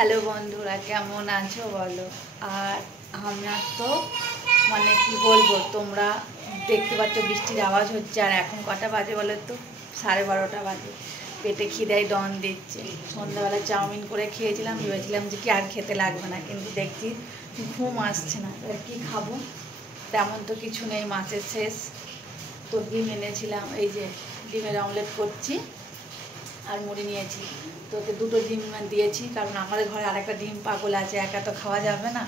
Hello বন্ধুরা, কেমন আছো বলো। আর আমরা তো মানে কি বলবো, তোমরা দেখতে পাচ্ছ বৃষ্টির আওয়াজ হচ্ছে। আর এখন কটা বাজে বলো তো? 12:30 বাজে। পেটে খিদায় ডন দিচ্ছে। সন্ধ্যাবেলা চাউমিন করে খেয়েছিলাম, ভেবেছিলাম যে কি আর খেতে লাগবে না, কিন্তু দেখছি ঘুম আসছে না। এবার কী খাবো, তেমন তো কিছু নেই, মাছের শেষ। তো ডিম এনেছিলাম, এই যে ডিমের অমলেট করছি আর মুড়ি নিয়েছি। তোকে 2টো ডিম দিয়েছি, কারণ আমাদের ঘরে আরেকটা ডিম পাগল আছে, একা তো খাওয়া যাবে না,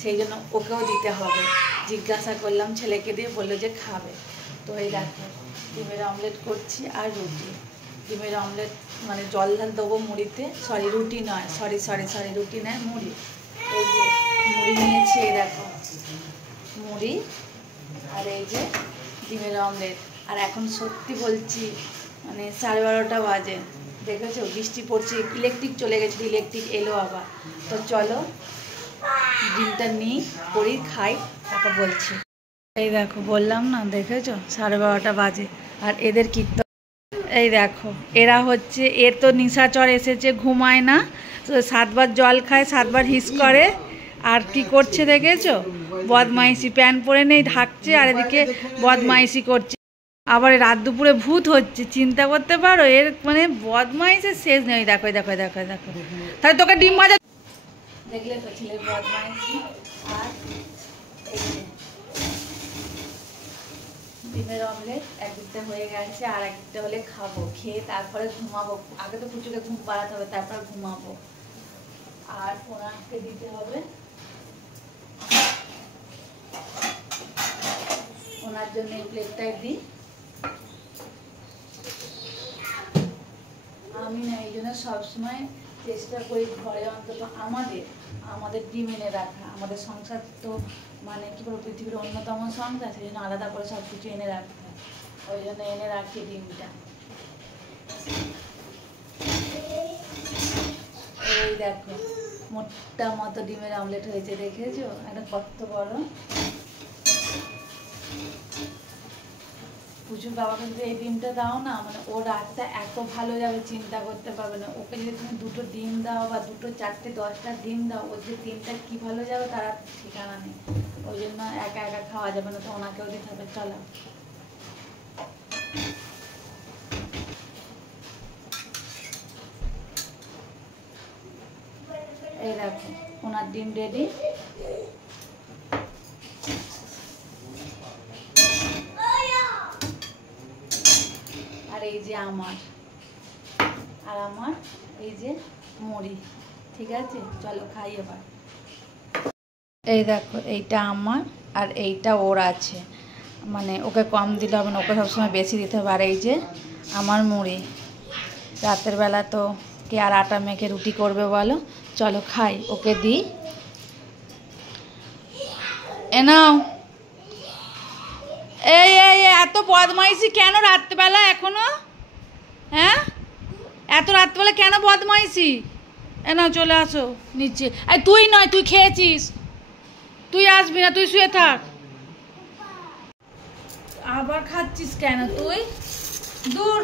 সেই জন্য ওকেও দিতে হবে। জিজ্ঞাসা করলাম ছেলেকে দিয়ে, বললো যে খাবে। তো এই দেখো ডিমের অমলেট করছি আর রুটি। ডিমের অমলেট মানে জল ঢাল দেবো মুড়িতে, সরি রুটি নয়, সরি রুটি নয়, মুড়ি। এই যে মুড়ি নিয়েছি, এই দেখো মুড়ি, আর এই যে ডিমের অমলেট। আর এখন সত্যি বলছি মানে 12:30 বাজে, দেখেছো বৃষ্টি পড়ছে, ইলেকট্রিক চলে গেছিলো, ইলেকট্রিক এলো আবার। তো চলো ডিমটা নিই, করি, খাই, তারপর বলছি। এই দেখো বললাম না, দেখেছো 12:30 বাজে। আর এদের কীর্তন, এই দেখো এরা হচ্ছে, এর তো নিশাচর এসেছে, ঘুমায় না, তো 7বার জল খায়, 7বার হিস করে। আর কি করছে দেখেছো, বদমাইশি, প্যান্ট পরে নেই, ঢাকছে, আর এদিকে বদমাইশি করছে। আবার রাত দুপুরে ভূত হচ্ছে, চিন্তা করতে পারো। এর মানে বদমাইশের শেষ নেই। দেখো দেখো দেখো দেখো, তাহলে তোকে ডিম ভাজা দেখলে তো ছেলের বদমাইশি। আর এই যে ডিমের অমলেট একদিকটা হয়ে গেছে, আর একদিকটা হলে খাবো, খেয়ে তারপরে ঘুমাবো। আগে তো কুচুকে ঘুম পাড়াতে হবে, তারপর ঘুমাবো। আর ওনাকে দিতে হবে, ওনার জন্য এই প্লেটটাই দিই। আমি না এই জন্য সবসময় চেষ্টা করি ঘরে অন্তত আমাদের ডিম এনে রাখা। আমাদের সংসার তো মানে কি বলবো, পৃথিবীর অন্যতম সংসার, সেই জন্য আলাদা করে সব কিছু এনে রাখতে হয়। ওই জন্য এনে রাখি ডিমটা। এই দেখো মোটা মতো ডিমের অমলেট হয়েছে, দেখেছো এটা কত বড়। পুজোর বাবাকে যদি এই ডিমটা দাও না, মানে ও রাতটা এত ভালো যাবে চিন্তা করতে পারবে না। ওকে যদি তুমি 2টো ডিম দাও বা 2, 4, 10টা ডিম দাও, ওর যে দিনটা কী ভালো যাবে তার ঠিকানা নেই। ওই জন্য একা একা খাওয়া যাবে না, তো ওনাকেও দিতে হবে। চলো এই দেখো ওনার ডিম রেডি। আর এই যে আমার, আর আমার এই যে মুড়ি। ঠিক আছে, চলো খাই এবার। এই দেখো এইটা আমার, আর এইটা ওর আছে, মানে ওকে কম দিলে হবে না, ওকে সবসময় বেশি দিতে হবে। আর এই যে আমার মুড়ি। রাতের বেলা তো কে আর আটা মেখে রুটি করবে বলো, চলো খাই, ওকে দিই। এ নাও। এই এত বদমাইশি কেন রাত্রেবেলা এখনো? হ্যাঁ, এত রাত্রেবেলা কেন বদমাইশি? এ নাও চলে আসো নিচে। এই তুই নয়, তুই খেয়েছিস, তুই আসবি না, তুই শুয়ে থাক। আবার খাচ্ছিস কেন তুই? দূর,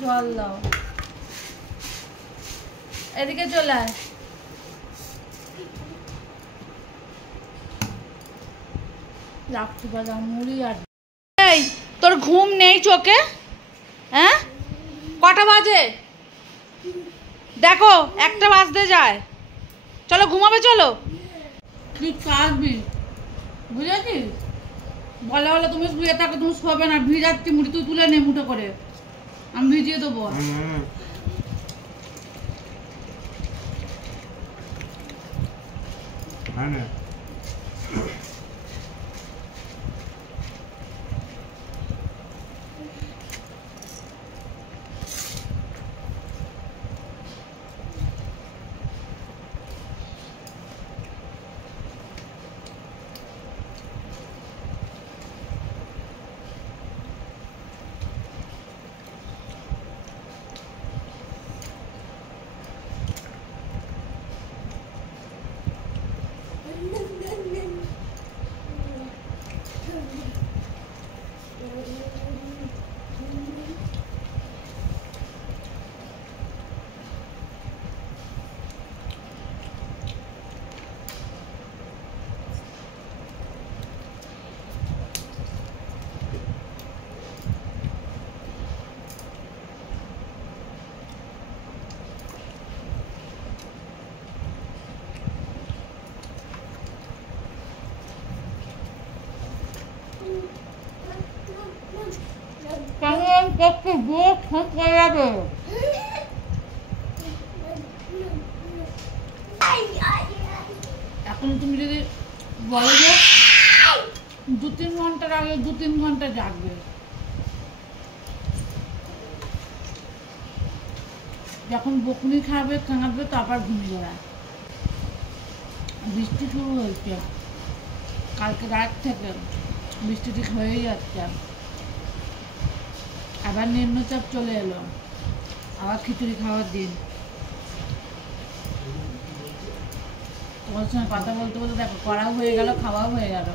জল দাও, এদিকে চলে আয়। রাত্রিবেলা মুড়ি আর এই তোর ঘুম নেই চোখে? হ্যাঁ, কটা বাজে দেখো, 1টা বাজতে যায়। চলো ঘুমাবে, চলো। তুই কাঁদবি, বুঝেছিস? বলে বলে তুমি শুয়ে থাকো, তুমি শোবে না, ভিজাচ্ছি মুড়ি, তুই তুলে নে মুঠো করে, আমি ভিজিয়ে দেবো। হ্যাঁ একটু বুক খুব করে যাবে। এখন তুমি যদি বলো যে 2-3 ঘন্টার আগে 2-3 ঘন্টা জাগবে, যখন বকুনি খাবে কাঁদবে তারপর ঘুমিয়ে যাবে। বৃষ্টি শুরু হয়েছে কালকে রাত থেকে, বৃষ্টি ঠিক হয়েই যাচ্ছে। আবার নিম্নচাপ চলে এলো, আবার খিচুড়ি খাওয়ার দিন। তোমার সঙ্গে কথা বলতে বলতে দেখো করাও হয়ে গেল, খাওয়াও হয়ে গেল।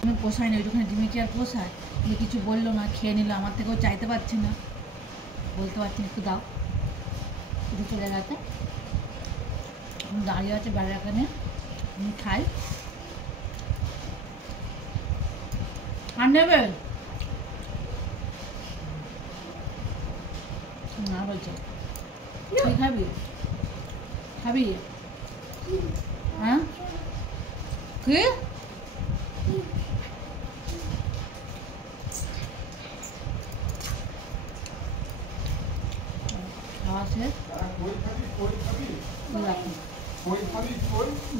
আমি পোষাই না, ওইটুখানে ডিমে কি আর পোষায়? তুমি কিছু বললো না, খেয়ে নিল, আমার থেকেও চাইতে পারছি না, বলতে পারছি না একটু দাও, শুধু চলে গেছে। দাঁড়িয়ে আছে বাড়ির এখানে, আমি খাই। আর নেবে না বলছে তুই খাবি? খাবি? হ্যাঁ কি খাওয়া শেষ?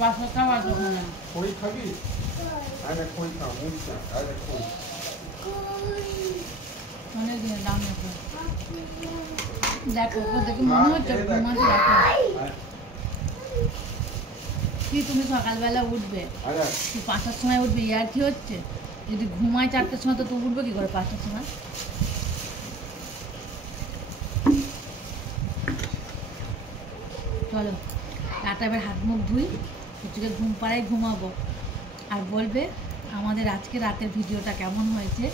বাসা বাসা অনেক দিনের দাম দেখো, দেখো দেখে মনে হচ্ছে ঘুমাতে। দেখো কি তুমি সকালবেলা উঠবে, তুই 5টার সময় উঠবি, আর কি হচ্ছে? যদি ঘুমায় 4টার সময় তো তুই উঠবে কি করে 5টার সময়? চলো টাটা, এবার হাত মুখ ধুই, কিছুকে ঘুম পাড়ায় ঘুমাবো। আর বলবে আমাদের আজকে রাতের ভিডিওটা কেমন হয়েছে।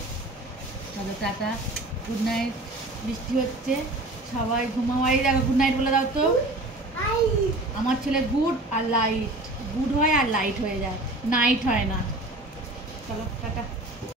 চলো টাটা, গুড নাইট। বৃষ্টি হচ্ছে, সবাই ঘুমাওয়াই। দেখো গুড নাইট বলে দাও তো। আমার ছেলে গুড আর লাইট, গুড হয় আর লাইট হয়ে যায়, নাইট হয় না। চলো টাটা।